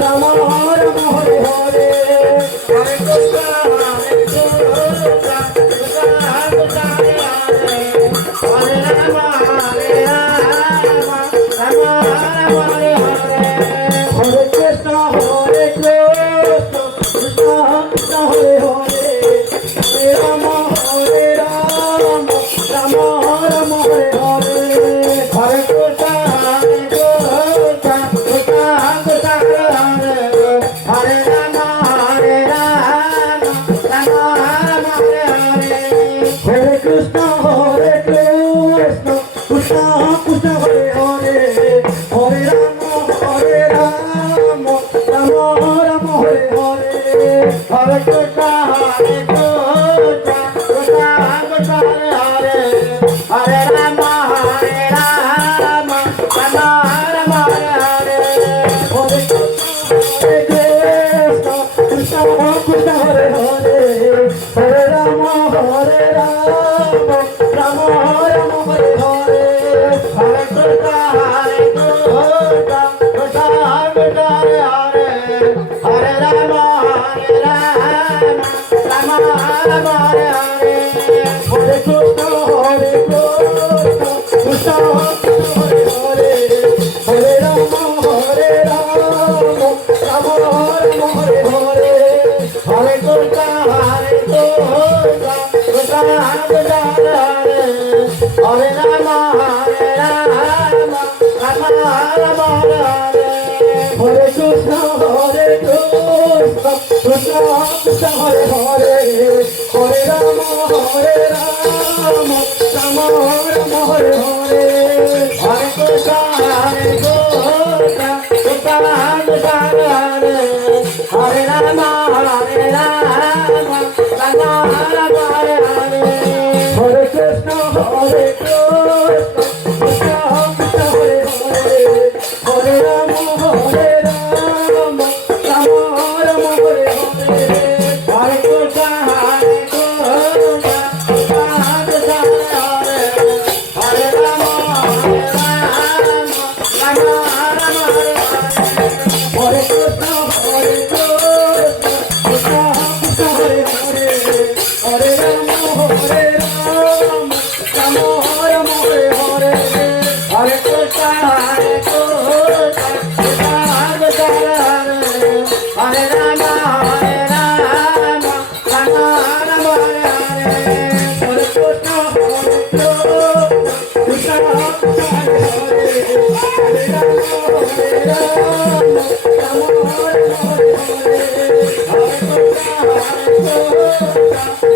Rama Rama Hare Hare Hare Krishna Hare Krishna Krishna Krishna Hare Hare Hare Rama Hare Rama Rama Rama Hare Hare Hare Krishna Hare Krishna Krishna Krishna Hare Hare Hare Rama Hare Rama Rama Rama Hare Hare Hare Krishna Hare Krishna Krishna Krishna Hare Hare Hare Rama Hare Rama Rama Rama Hare Hare Hare Krishna Hare Krishna Krishna Krishna Hare Hare Hare Rama Hare Rama Rama Rama Hare Hare Hare Krishna Hare Krishna Krishna Krishna Hare Hare Hare Rama Hare Rama Rama Rama Hare Hare Hare Krishna Krishna Hare Hare Hare Rama Hare Rama Rama Rama Hare Hare Hare Krishna Hare Krishna Krishna Krishna Hare Hare Hare Rama Hare Rama Rama Rama Hare Hare Hare Krishna Hare Krishna Krishna Krishna Hare Hare Hare Rama Hare Rama Rama Rama Hare Hare Hare Krishna Hare Krishna Krishna Krishna Hare Hare Hare Rama Hare Rama Rama Rama Hare Hare Hare Krishna Hare Krishna Krishna Krishna Hare Hare Hare Rama Hare Rama Rama Rama Hare Hare Hare Krishna Hare Krishna Krishna Krishna Hare Hare Hare Rama Hare Rama Rama Rama Hare Hare Hare Krishna Hare Krishna Krishna Krishna Hare Hare Hare Rama Hare Rama Rama Rama Hare Hare Hare Krishna Hare Krishna Krishna Krishna Hare Hare Hare Rama Hare Rama Rama Rama Hare Hare Hare Krishna Hare Krishna Krishna Krishna Hare Hare Hare Rama Hare Rama Rama Rama Hare Hare Hare Krishna Hare Krishna Krishna Krishna Hare Hare Hare Rama Hare Rama Rama Rama Hare Hare Hare Krishna Hare Krishna Krishna Krishna Hare Hare Hare Rama Hare Rama Rama Rama Hare Hare Hare Krishna Hare Krishna